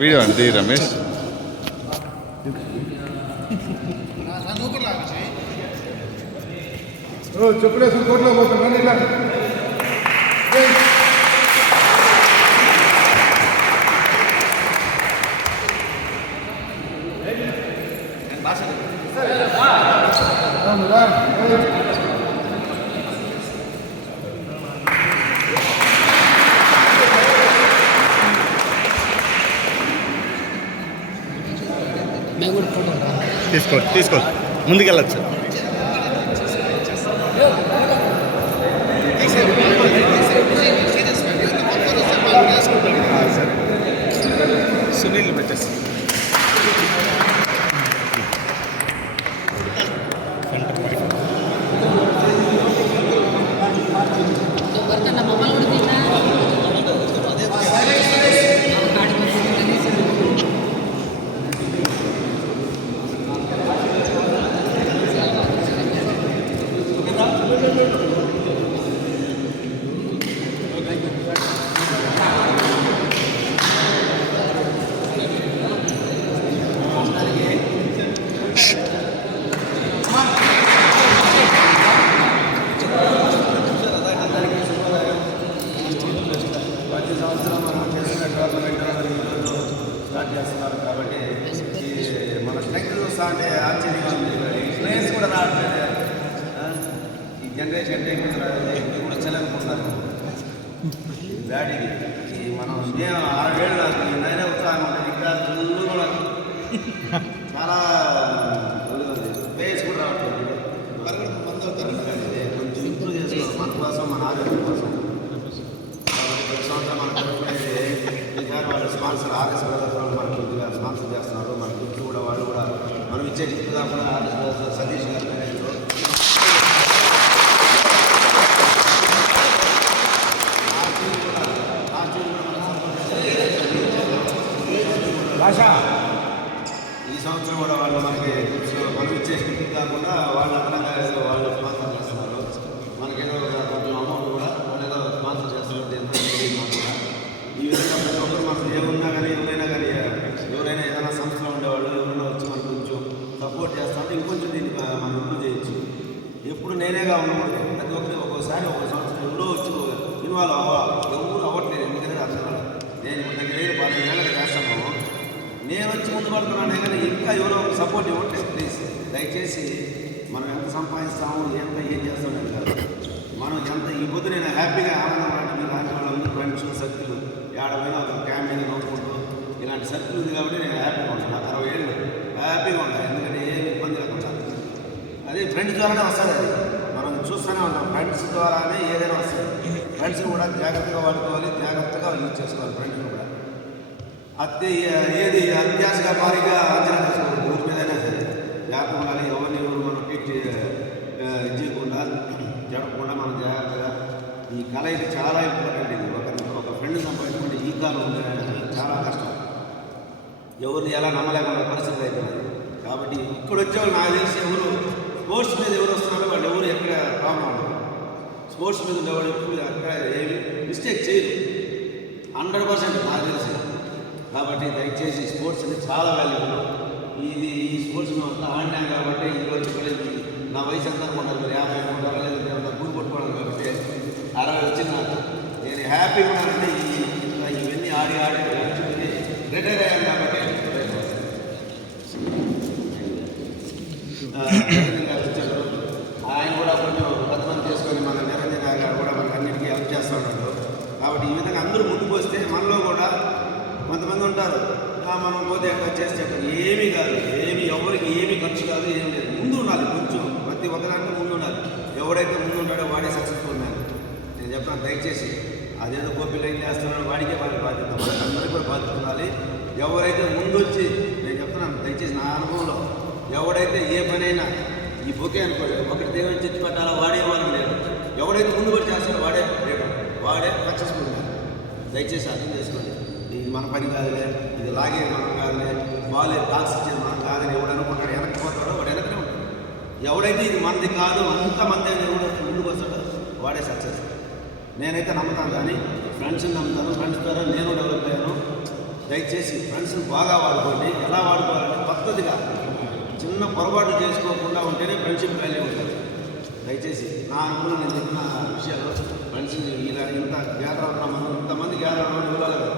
Video అండి రమేష్. చెప్పులేసి కోట్లో పోతాను ఇలా తీసుకో ముందుకెళ్ళచ్చు. సునీల్ పెట్టేసి చేస్తున్నారు కాబట్టి మన స్ట్రెంగ్త్ చూస్తా అంటే ఆశ్చర్యంగా ఉంది. ప్లేయర్స్ కూడా రావట్లేదు. ఈ జనరేషన్ ఇది కూడా చెల్లనుకుంటున్నారు బ్యాటింగ్. మనం మేము 6 ఏళ్ళు నైనా ఉత్సాహం ఉంటుంది. ఇక్కడ కూడా చాలా ప్లేయర్స్ కూడా రావట్లేదు. కొంచెం ఇంప్రూవ్ చేసుకోవాలి మన కోసం, మన ఆరోగ్యం కోసం. సంవత్సరం మన వాళ్ళు స్పాన్సర్ ఆర్ఎస్ బ్రదర్స్ వాళ్ళు మనకు కొద్దిగా స్పాన్సర్ చేస్తున్నారు. మన గిఫ్ట్ కూడా వాళ్ళు కూడా మనం ఇచ్చే గిఫ్ట్ కాకుండా ఆర్ఎస్ బ్రదర్స్ సతీష్ గారు ఈ సంవత్సరం కూడా వాళ్ళు మనకి మనం ఇచ్చే గిఫ్ట్ కాకుండా వాళ్ళు అదనంగా వాళ్ళు స్పాన్సర్ చేస్తున్నారు. మనకేదో కొంచెం అమౌంట్ కూడా వాళ్ళు ఏదో స్పాన్సర్ చేస్తున్నారు. ఈ విధంగా ప్రతి ఒక్కరు మనకు ఏమున్నా కానీ ఎవరైనా ఏదైనా సంస్థలో ఉండేవాళ్ళు ఎవరైనా వచ్చి మనకు కొంచెం సపోర్ట్ చేస్తామంటే ఇంకొంచెం దీన్ని మనం ఇంప్రూవ్ చేయొచ్చు. ఎప్పుడు నేనేగా ఉండకూడదు. ప్రతి ఒక్కరి ఒక్కోసారి ఒక సంవత్సరం ఎవరో వచ్చి ఇన్వాల్వ్ ఎవరు అవ్వట్లేదు. ఎందుకంటే అర్థం కాదు. నేను ఇప్పుడు దగ్గర 15 ఏళ్ళకి చేస్తాను. నేను వచ్చి ముందు పడుతున్నానే కానీ ఇంకా ఎవరో సపోర్ట్ ఇవ్వట్లేదు. ప్లీజ్ దయచేసి మనం ఎంత సంపాదిస్తాము, ఏం చేస్తామని కాదు, మనం ఎంత ఈ పొద్దు నేను హ్యాపీగా ఆనందం పడి ఇలాంటి వాళ్ళందరూ ఫ్రెండ్స్ సర్కిల్ ఏడమైనా ఒక క్యాంపింగ్ నవ్వుకుంటూ ఇలాంటి సర్కిల్ ఉంది కాబట్టి నేను హ్యాపీగా ఉంటాను. నాకు 60 ఏళ్ళు హ్యాపీగా ఉంటాను. ఎందుకంటే ఏం ఇబ్బంది లేకుండా అది ఫ్రెండ్స్ ద్వారానే వస్తుంది. అది మనం చూస్తూనే ఉంటాం. ఫ్రెండ్స్ ద్వారానే ఏదైనా వస్తుంది. ఫ్రెండ్స్ కూడా జాగ్రత్తగా వాడుకోవాలి, జాగ్రత్తగా యూజ్ చేసుకోవాలి. ఫ్రెండ్స్ కూడా ఏది అత్యాశగా భారీగా అంచనా చేసుకోవాలి. ఊరి మీదైనా సరే జాగ్రత్త ఉండాలి. ఎవరిని మనం పిక్ చేయకుండా జరగకుండా మనం జాగ్రత్తగా ఈ కళ ఇది చాలా ఇంపార్టెంట్. ఇది ఒక ఫ్రెండ్ సంపాదించుకుంటే ఈ కాలం ఉంది చాలా కష్టం. ఎవరిని ఎలా నమ్మలేకుండా పరిస్థితులు అవుతున్నారు. కాబట్టి ఇక్కడ వచ్చేవాళ్ళు నాకు తెలిసి ఎవరు స్పోర్ట్స్ మీద ఎవరు వస్తున్నారో వాళ్ళు ఎవరు ఎక్కడ ప్రాబ్లం ఉండదు. స్పోర్ట్స్ మీద ఉండేవాళ్ళు ఎప్పుడు అక్కడ ఏమి మిస్టేక్ చేయరు 100% నాకు తెలిసి. కాబట్టి దయచేసి స్పోర్ట్స్ అనేది చాలా వాల్యుబుల్. ఈ స్పోర్ట్స్ మేము అంతా ఆడినాం కాబట్టి ఈరోజు నా వయసు ఎంత అనుకుంటారు, 50 అనుకుంటారా, లేదా గురి కొట్టుకోవడం కాబట్టి 60 వచ్చింది నాకు. నేను హ్యాపీగా ఉన్నానంటే ఇవన్నీ ఆడి రిటైర్ అయ్యాను కాబట్టి. వచ్చాడు ఆయన కూడా కొంచెం పత్రం చేసుకొని మన నిరంజన్ గారు కూడా మనకు అన్నింటికీ హెల్ప్ చేస్తూ ఉన్నాడు. కాబట్టి ఈ విధంగా అందరూ ముందుకు వస్తే మనలో కూడా కొంతమంది ఉంటారు మనం పోతే ఎక్కడ చేస్తే ఏమీ కాదు, ఎవరికి ఏమీ ఖర్చు కాదు, ఏం లేదు. ముందు ఉండాలి కొంచెం, ప్రతి ఒక్కదానికి ముందు ఉండాలి. ఎవడైతే ముందు ఉంటాడో వాడే సక్సెస్ఫుల్ ఉన్నాడు. నేను చెప్తాను దయచేసి అదేదో గోపిలు ఏం చేస్తున్నాడో వాడికే వాళ్ళకి బాధ్యత, మనకి అందరికీ కూడా బాధ్యత ఉండాలి. ఎవరైతే ముందు వచ్చి నేను చెప్తున్నాను దయచేసి నా అనుభవంలో ఎవడైతే ఏ పనైనా ఈ బొకే అనుకోండి ఒకటి దేవుని తెచ్చి పెట్టాలో వాడే వాళ్ళు లేదు. ఎవడైతే ముందు కూడా చేస్తాడో వాడే లేడు, వాడే సక్సెస్ఫుల్ ఉన్నాడు. దయచేసి అర్థం చేసుకోండి. ఇది మన పని కాదులే, ఇది లాగే మనం కాదులే, వాళ్ళే టాక్స్ ఇచ్చేది మనం కాదని ఎవడు అనుకుంటాడు వెనక్కి పోతాడో వాడు వెనకనే ఉంటాడు. ఎవడైతే ఇది మనది కాదు అంతమంది అని ఎవడో ముందుకు వస్తాడో వాడే సక్సెస్. నేనైతే నమ్ముతాను, కానీ ఫ్రెండ్స్ని నమ్ముతాను. ఫ్రెండ్స్ ద్వారా నేను డెవలప్ అయ్యాను. దయచేసి ఫ్రెండ్స్ని బాగా వాడుకోండి. ఎలా వాడుకోవాలంటే పద్ధతిగా, చిన్న పొరపాటు చేసుకోకుండా ఉంటేనే ఫ్రెండ్షిప్ వాల్యూ ఉంటుంది. దయచేసి నా అనుకున్న నేను చెప్పిన విషయాలు ఫ్రెండ్స్ని ఇలా ఇంత గ్యాదర్ అవుతున్నాం, మనం ఇంతమంది గ్యాదర్ అవ్వడం ఇవ్వలేదు,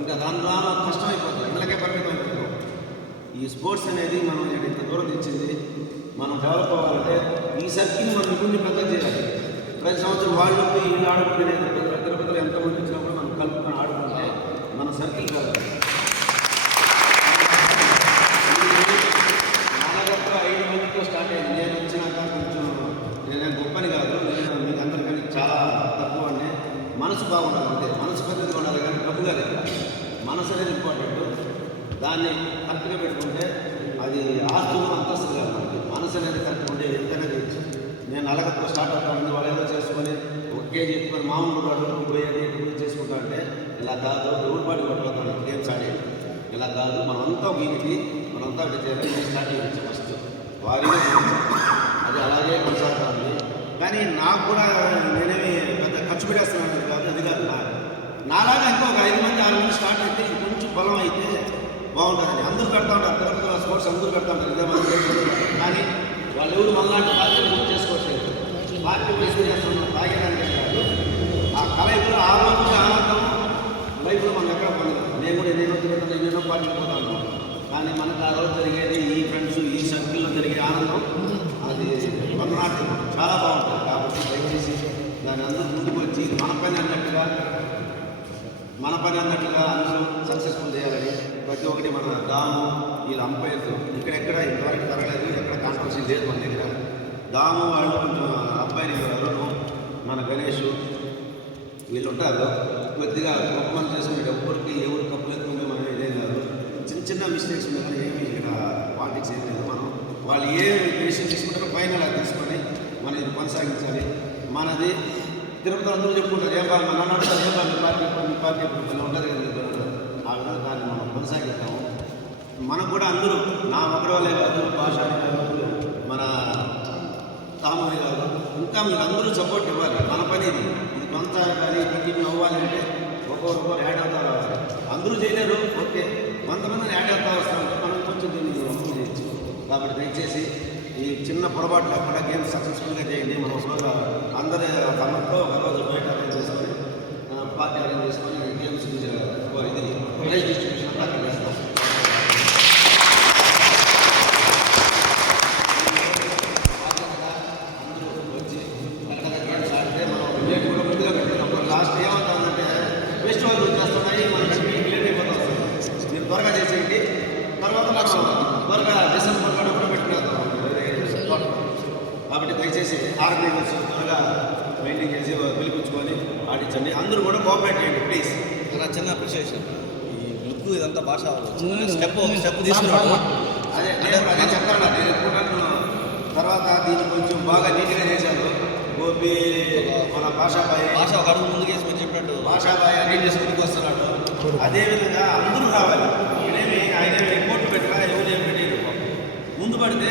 ఇంకా దాని ద్వారా కష్టమైపోతుంది, ఇళ్ళకే పరిమితం అయిపోతున్నాం. ఈ స్పోర్ట్స్ అనేది మనం ఇంత దూరం తెచ్చింది, మనం డెవలప్ అవ్వాలంటే ఈ సర్కిల్ మనం ఇంకొన్ని పెద్ద చేయాలి. ప్రతి సంవత్సరం వాళ్ళు వీళ్ళు ఆడుకుంటే పెద్దలు ఎంతమంది వచ్చినప్పుడు మనం కలుపుకొని ఆడుకుంటే మన సర్కిల్ కాదు. నాలుగు 5 మందితో స్టార్ట్ అయింది. నేను వచ్చినాక కొంచెం నేను గొప్పని కాదు, నేను మీకు అందరికీ చాలా తక్కువ అండి. మనసు బాగుండాలి అంతే, మనసు పద్ధతిగా ఉండాలి కానీ డబ్బుగా లేదు. మనసు అనేది ఇంపార్టెంట్. దాన్ని కరెక్ట్గా పెట్టుకుంటే అది ఆస్తులు అంతస్తు కాదు, మనకి మనసు అనేది కరెక్ట్ ఉంటే ఎంతనే చేయొచ్చు. నేను అలగతో స్టార్ట్ అవుతాను, వాళ్ళు ఏదో చేసుకొని ఒకే చెప్పుకొని మామూలు వాడు పోయేది చేసుకుంటా అంటే ఇలా కాదు. ఎవరి పాటి పట్టుకుంటాను గేమ్స్ ఆడేది ఇలా కాదు. మనమంతా వీరికి మనంతా చేయాలి. స్టార్టింగ్ ఇచ్చాం ఫస్ట్ వారిగా అది అలాగే కొనసాగుతుంది. కానీ నాకు కూడా నేనేమి పెద్ద ఖర్చు పెట్టేస్తున్నాను కాదు, అది కాదు. నాలాగా ఇంకొక 5 మంది 6 మంది స్టార్ట్ అయితే కొంచెం బలం అయితే బాగుంటుందని అందరూ పెడతా ఉంటారు. తిరుపతిలో స్పోర్ట్స్ అందరూ పెడతా ఉంటారు, ఇదే మంది. కానీ వాళ్ళు ఎవరు మనలాంటి పార్టీలు బుక్ చేసుకోవట్లేదు. పార్టీ వయసు చేస్తున్నాం తాగేదానికి కాదు. ఆ కలయికలు ఆ రోజు ఆనందం లైఫ్లో మనం ఎక్కడ పొందలేం. నేను కూడా ఎన్నెన్నో పార్టీలు పోతా ఉంటాం. కానీ మనకు ఆ రోజు జరిగేది ఈ ఫ్రెండ్స్ ఈ సర్కిల్లో జరిగే ఆనందం అది వందనాట్యం చాలా బాగుంటుంది. కాబట్టి దయచేసి దాని అందరూ ముందుకు వచ్చి మన పని అన్నట్టుగా అందరూ సక్సెస్ఫుల్ చేయాలని ప్రతి ఒక్కటి మన దాము వీళ్ళ అంపైర్స్ ఇక్కడెక్కడ ఇంతవరకు తరగలేదు, ఎక్కడ కాన్స్టిట్యూన్సీ లేదు మన దగ్గర. దాము వాళ్ళు కొంచెం అబ్బాయిని అరుణ్, మన గణేష్ వీళ్ళు ఉంటారు. కొద్దిగా గొప్ప మనం చేసుకునే ఎవరు కప్పు ఎత్తుకుంటే మనం ఇదేం కాదు. చిన్న మిస్టేక్స్ ఉన్నాయి కానీ ఏమి ఇక్కడ పాలిటిక్స్ ఏం లేదు. మనం వాళ్ళు ఏ డెసిషన్ తీసుకుంటారో ఫైనల్ అది తీసుకొని మనం ఇది కొనసాగించాలి. మనది తిరుపతి అందరూ చెప్పుకుంటారు, ఏ పార్టీ నన్ను అడుగుతారు, ఏ పార్టీ ఇప్పుడు ఉంటుంది కదా. ఆ విధంగా దాన్ని మనం కొనసాగిస్తాము. మనకు కూడా అందరూ నా ఒకటి వాళ్ళే కాదు, భాషాని కాదు, మన తామని కాదు, ఇంకా మీరు అందరూ సపోర్ట్ ఇవ్వాలి. మన పని ఇది కొనసాగాలి, కంటిన్యూ అవ్వాలి అంటే ఒక్కొక్కరు యాడ్ అవుతా రావాలి. అందరూ చేయలేరు, ఓకే, కొంతమందిని యాడ్ అవుతా వస్తామంటే మనం కొంచెం దీన్ని అమలు చేయొచ్చు. కాబట్టి దయచేసి ఈ చిన్న పొరపాటు లేకుండా గేమ్స్ సక్సెస్ఫుల్గా చేయండి. మనం ఒకరోజు అందరి తమతో ఒకరోజు బయట అరేంజ్ చేసుకొని పార్టీ అరేంజ్ చేసుకొని గేమ్స్ ఇది ప్రైజ్ డిస్ట్రిబ్యూషన్ అంతా అక్కడ చేస్తాం. అందరూ వచ్చి అక్కడ గేమ్స్ ఆడితే మనం డేట్ కూడా ముందుగా పెట్టుకున్నప్పుడు లాస్ట్ ఏమవుతుందంటే ఫెస్టివల్ వచ్చేస్తున్నాయి, మనకి లేట్ అయిపోతాం. మీరు త్వరగా చేసేయండి, తర్వాత మనం త్వరగా డిసెంబర్ కూడా పెట్టుకుంటాం. కాబట్టి దయచేసి ఆర్గనైజర్స్ త్వరగా మెయింటైన్ చేసి పిలిపించుకొని ఆడించండి. అందరూ కూడా కోఆపరేట్ చేయండి ప్లీజ్. ఇలా చిన్న అప్రిషియేషన్, ఈ లుక్ ఇదంతా భాష స్టెప్ తీసుకున్నాడు. అదే చెప్తాను. నేను ఎప్పుడు తర్వాత దీన్ని కొంచెం బాగా నీట్గా చేశాను. గోపి మన భాషాబాయి ఒక అడుగు ముందుకేసి మీరు చెప్పినట్టు భాషాబాయి అన్ని చేసుకుంటూ వస్తున్నాడు. అదేవిధంగా అందరూ రావాలి. ఆయన రిపోర్ట్ పెట్టినా ఎవరు ఏం పెట్టారు ముందు పడితే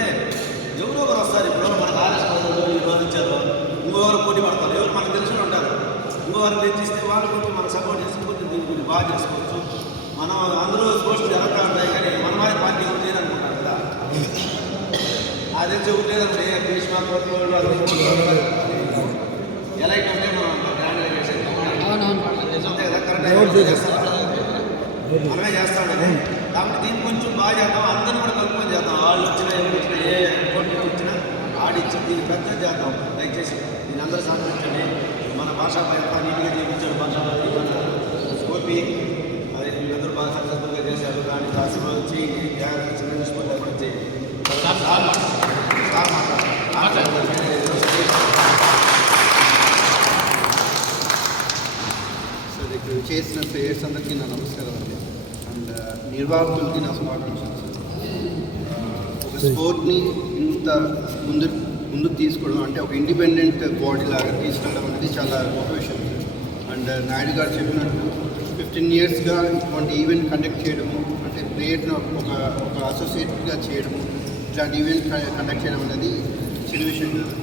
ఎవరో ఒకరు వస్తారు. ఇప్పుడు మనకు ఆర్ఎస్ ఇచ్చారు, ఇంకొకరు పోటీ పడతారు, ఎవరు మనకు తెలిసి ఉంటారు. ఇంకొకరు తెచ్చిస్తే వాళ్ళు కొంచెం మనం సపోర్ట్ చేసి కొంచెం దీన్ని కొంచెం బాగా చేసుకోవచ్చు. మనం అందరూ స్పోర్ట్స్ జరుగుతూ ఉంటాయి కానీ మన వారి పార్టీ ఎవరు లేదనుకుంటారు కదా. అదే ఎవరు లేదంటే భీష్మ ఎలా అయితే మనం గ్రాండ్గా చేసేది కదా, కరెక్ట్గా చేస్తాం, మనమే చేస్తాం కదా. కాబట్టి దీన్ని కొంచెం బాగా చేద్దాం, అందరూ కూడా కలుపుకొని చేద్దాం. వాళ్ళు వచ్చినా ఎవరు వచ్చినా ఏ పోటీ వచ్చినా ఆడించి దీన్ని పెద్ద చేద్దాం. దయచేసి దీన్ని అందరూ సహకరించండి. మన భాషాపై ఎంత నీట్గా చేయించాడు భాషాపతి, మన గోపి అది వీళ్ళందరూ బాగా సక్సెస్ఫుల్గా చేశారు. దాన్ని కాసేపు వచ్చి చిన్న నిష్పత్తి లేకుండా చేయండి. ఇక్కడ చేసిన ప్లేయర్స్ అందరికీ నా నమస్కారం అండి. అండ్ నిర్వాహకులకి నా శుభాకాంక్షలు. ఒక స్పోర్ట్ని ఇంత ముందుకు తీసుకోవడం అంటే ఒక ఇండిపెండెంట్ బాడీ లాగా తీసుకెళ్ళడం అనేది చాలా గొప్ప విషయం. అండ్ నాయుడు గారు చెప్పినట్టు 15 yearsగా ఇటువంటి ఈవెంట్ కండక్ట్ చేయడము, అంటే ప్లేయర్ని ఒక అసోసియేట్గా చేయడము, ఇట్లాంటి ఈవెంట్ కండక్ట్ చేయడం అనేది చిన్న విషయం కాదు.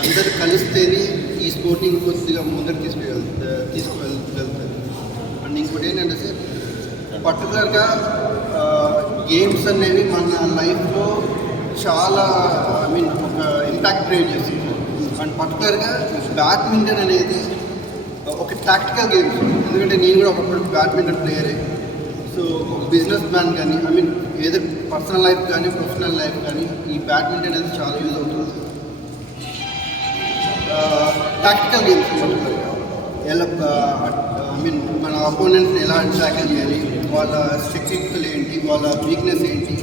అందరు కలిస్తేనే ఈ స్పోర్ట్ని ఇంకొద్దిగా ముందరికి తీసుకువెళ్తారు. అండ్ ఇంకోటి ఏంటంటే సార్, పర్టికులర్గా గేమ్స్ అనేవి మన లైఫ్లో చాలా ఒక ఇంపాక్ట్ క్రియేట్ చేస్తుంది. అండ్ పర్టికులర్గా బ్యాడ్మింటన్ అనేది ఒక టాక్టికల్ గేమ్. ఎందుకంటే నేను కూడా ఒకప్పుడు బ్యాడ్మింటన్ ప్లేయరే. సో ఒక బిజినెస్ మ్యాన్ కానీ ఏదో పర్సనల్ లైఫ్ కానీ ప్రొఫెషనల్ లైఫ్ కానీ ఈ బ్యాడ్మింటన్ అనేది చాలా యూజ్ అవుతుంది. టాక్టికల్ గేమ్స్ పర్టికులర్గా ఎలా మన అపోనెంట్స్ని ఎలా ట్యాకిల్ చేయాలి, వాళ్ళ శక్తియుక్తులు ఏంటి, వాళ్ళ వీక్నెస్ ఏంటి,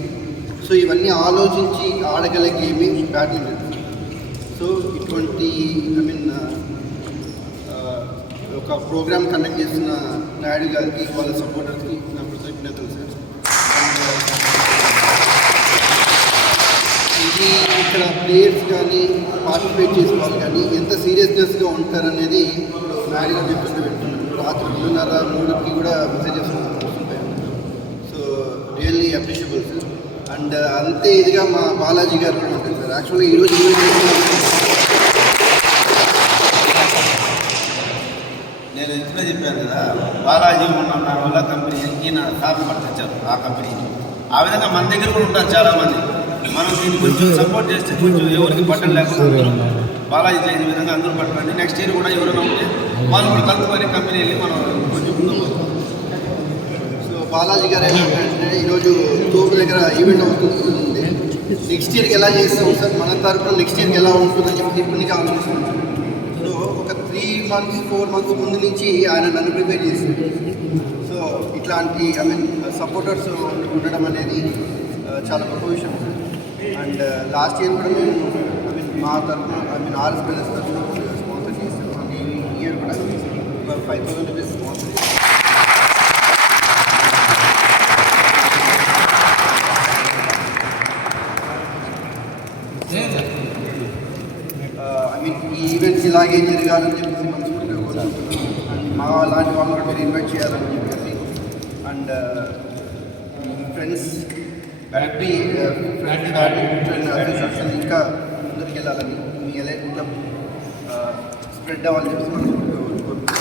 సో ఇవన్నీ ఆలోచించి ఆడగల గేమే బ్యాడ్మింటన్. సో ఇటువంటి ఒక ప్రోగ్రామ్ కండక్ట్ చేస్తున్న నాయుడు గారికి వాళ్ళ సపోర్టర్స్కి నా కృతజ్ఞతలు సార్. ఇది ఇక్కడ ప్లేయర్స్ కానీ పార్టిసిపేట్ చేసే వాళ్ళు కానీ ఎంత సీరియస్నెస్గా ఉంటారనేది ఇప్పుడు నాయుడు గారు చెప్తుంటే వింటున్నాను. రాత్రి 2:30-3కి కూడా మెసేజెస్ వస్తుంటాయి. So really appreciable sir. And అంతే ఇదిగా మా బాలాజీ గారు కూడా ఉంటారు సార్. యాక్చువల్గా ఈరోజు నేను ఇప్పుడే చెప్పాను కదా, బాలాజీ ఉన్న వల్ల కంపెనీకి నా స్థాపన తెచ్చారు ఆ కంపెనీకి. ఆ విధంగా మన దగ్గర కూడా ఉంటారు చాలామంది. మనం దీన్ని కొంచెం సపోర్ట్ చేస్తే కొంచెం ఎవరికి పట్టడం లేకుండా అందరూ బాలాజీ చేసిన విధంగా అందరూ పట్టండి. నెక్స్ట్ ఇయర్ కూడా ఎవరైనా ఉంటే వాళ్ళు కూడా కలుపుకొని కంపెనీ వెళ్ళి మనం కొంచెం ముందు. సో బాలాజీ గారు ఏంటంటే ఈరోజు తోపు దగ్గర ఈవెంట్ అవుతుంది. నెక్స్ట్ ఇయర్కి ఎలా చేస్తాం సార్, మన తరఫున నెక్స్ట్ ఇయర్కి ఎలా ఉంటుందని చెప్పి ఇప్పటికీ ఆలోచిస్తున్నాం. సో ఒక 3-4 months ముందు నుంచి ఆయన నన్ను ప్రిపేర్ చేసింది. సో ఇట్లాంటి సపోర్టర్స్ ఉండడం అనేది చాలా గొప్ప విషయం. అండ్ లాస్ట్ ఇయర్ కూడా మేము మా తరఫున ఆర్ఎస్ బ్రదర్స్ తరఫున స్పాన్సర్ చేస్తాం. అండ్ ఈ ఇయర్ కూడా 5,000 రూపీస్ స్పాన్సర్ చేస్తాం. ఈ ఈవెంట్స్ ఇలాగే జరగాలని చెప్పేసి మనస్ఫూర్తిగా కోరుకుంటున్నాను. అండ్ మా లాంటి వాళ్ళు కూడా మీరు ఇన్వైట్ చేయాలని చెప్పేసి. అండ్ ఫ్రెండ్స్ బ్యాడ్మింటన్ అసోసియేషన్ ఇంకా ముందుకు వెళ్ళాలని, మీ ఎలా క్లబ్ స్ప్రెడ్ అవ్వాలని చెప్పేసి మనస్ఫూర్తిగా కోరుకుంటున్నాను.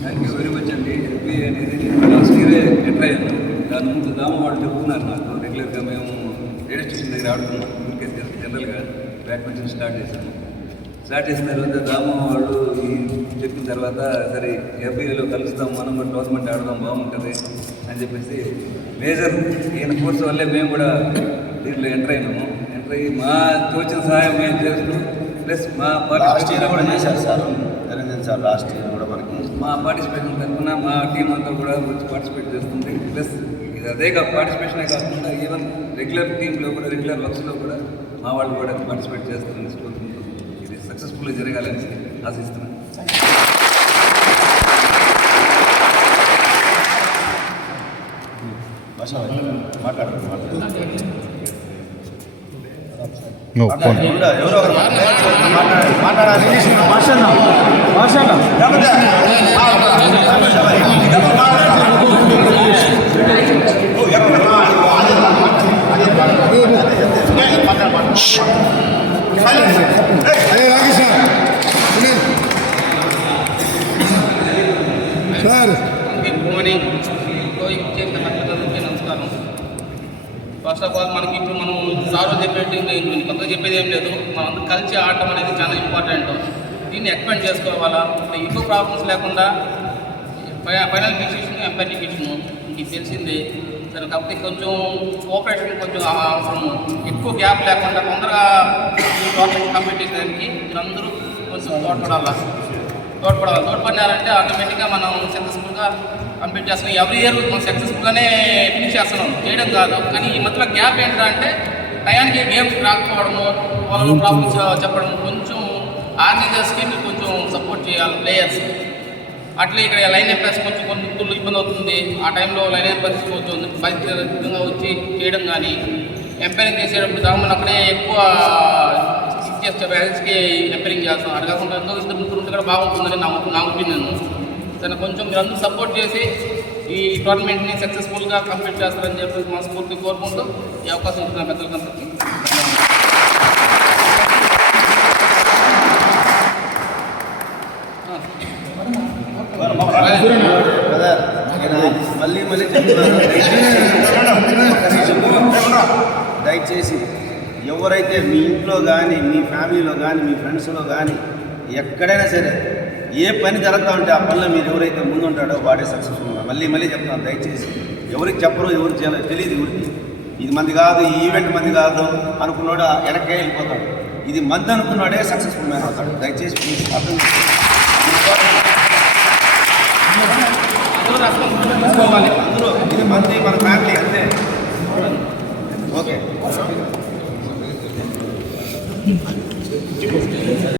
థ్యాంక్ యూ వెరీ మచ్ అండి. ఎఫ్బీ అనేది లాస్ట్ ఇయరే ఎంటర్ అయ్యాను. దాని ముందు దామో వాళ్ళు చెప్తున్నారు నాకు రెగ్యులర్గా మేము రేడియో స్టేషన్ దగ్గర ఆడుతున్నాం. ఊరికే జనరల్గా బ్యాడ్మింటన్ స్టార్ట్ చేశాము. స్టార్ట్ చేసిన తర్వాత దామో వాళ్ళు చెప్పిన తర్వాత సరే ఎఫ్బీలో కలుస్తాం, మనం కూడా టోర్నమెంట్ ఆడదాం బాగుంటుంది అని చెప్పేసి మేజర్ ఈయన కోర్సు వల్లే మేము కూడా దీంట్లో ఎంటర్ అయినాము. ఎంటర్ అయ్యి మా తోచిన సహాయం మేము చేస్తూ ప్లస్ మా లాస్ట్ ఇయర్ కూడా చేశారు sir Niranjan sir. Last year కూడా మనకి మా పార్టిసిపేషన్ తరఫున మా టీం అంతా కూడా వచ్చి పార్టిసిపేట్ చేస్తుంది. ప్లస్ ఇది అదే పార్టిసిపేషనే కాకుండా ఈవెన్ రెగ్యులర్ టీంలో కూడా రెగ్యులర్ వర్క్స్లో కూడా మా వాళ్ళు కూడా పార్టిసిపేట్ చేస్తుంది. కోరుకుంటూ ఇది సక్సెస్ఫుల్గా జరగాలని ఆశిస్తున్నాను. ఎవరో ఒకరు మాట్లాడాలి. అదే రాకేష్ సార్. Good morning. చేసిన భక్తులందరికీ నమస్కారం. ఫస్ట్ ఆఫ్ ఆల్ మనకి ఇప్పుడు మనం సారో చెప్పేది కొత్తగా చెప్పేది ఏం లేదు. మనం అందరూ కలిసి ఆడటం అనేది చాలా ఇంపార్టెంట్. దీన్ని ఎక్స్పెండ్ చేసుకోవాలా. ఎక్కువ ప్రాబ్లమ్స్ లేకుండా ఫైనల్ డిసిషన్ ఎంపైర్ డిసిషను మీకు తెలిసిందే సరే. కాకపోతే కొంచెం కోఆపరేషన్ కొంచెం అవసరము. ఎక్కువ గ్యాప్ లేకుండా తొందరగా ఈ టోర్నమెంట్ కంప్లీట్ చేసేదానికి మీరందరూ కొంచెం తోడ్పడినారంటే ఆటోమేటిక్గా మనం సక్సెస్ఫుల్గా కంప్లీట్ చేస్తున్నాం. ఎవ్రీ ఇయర్ మనం సక్సెస్ఫుల్గానే ఫినిష్ చేస్తున్నాం, చేయడం కాదు. కానీ ఈ మధ్యలో గ్యాప్ ఏంటంటే టయానికి గేమ్స్ రాకపోవడము, వాళ్ళ ప్రాబ్లమ్స్ చెప్పడం, కొంచెం ఆర్గనైజర్స్కి మీరు కొంచెం సపోర్ట్ చేయాలి ప్లేయర్స్. అట్లే ఇక్కడ లైన్ ఎంపైర్స్ కొంచెం కొన్ని ఇబ్బంది అవుతుంది. ఆ టైంలో లైన్ ఎంపైర్స్ కొంచెం బాధ్యతగా వచ్చి చేయడం కానీ, ఎంపైరింగ్ చేసేటప్పుడు దామని అక్కడే ఎక్కువ చేస్తే బ్యాలెన్స్కి ఎంపైరింగ్ చేస్తాం. అది కాకుండా ఇంకో 2 కూడా బాగుంటుందని నా ఒపీనియన్. దాన్ని కొంచెం మీరందరూ సపోర్ట్ చేసి ఈ టోర్నమెంట్ని సక్సెస్ఫుల్గా కంప్లీట్ చేస్తారని చెప్పి మనస్ఫూర్తి కోరుకుంటూ ఈ అవకాశం ఇచ్చిన పెద్దలందరికీ బ్రదర్, మళ్ళీ చెప్తున్నాను, దయచేసి ఎవరైతే మీ ఇంట్లో కానీ మీ ఫ్యామిలీలో కానీ మీ ఫ్రెండ్స్లో కానీ ఎక్కడైనా సరే ఏ పని జరుగుతూ ఉంటే ఆ పనిలో మీరు ఎవరైతే ముందుంటాడో వాడే సక్సెస్ఫుల్. మళ్ళీ చెప్తున్నాను, దయచేసి ఎవరికి చెప్పరు, ఎవరికి చేయాలో తెలియదు. ఎవరికి ఇది మంది కాదు, ఈ ఈవెంట్ మంది కాదు అనుకున్నాడు వెనక్కే వెళ్ళిపోతాడు. ఇది మంది అనుకున్నాడే సక్సెస్ఫుల్ మ్యాన్ అవుతాడు. దయచేసి ప్లీజ్ అర్థం తీసుకోవాలి. అందరూ ఇది మంది మన ఫ్యామిలీ అంతే. ఓకే.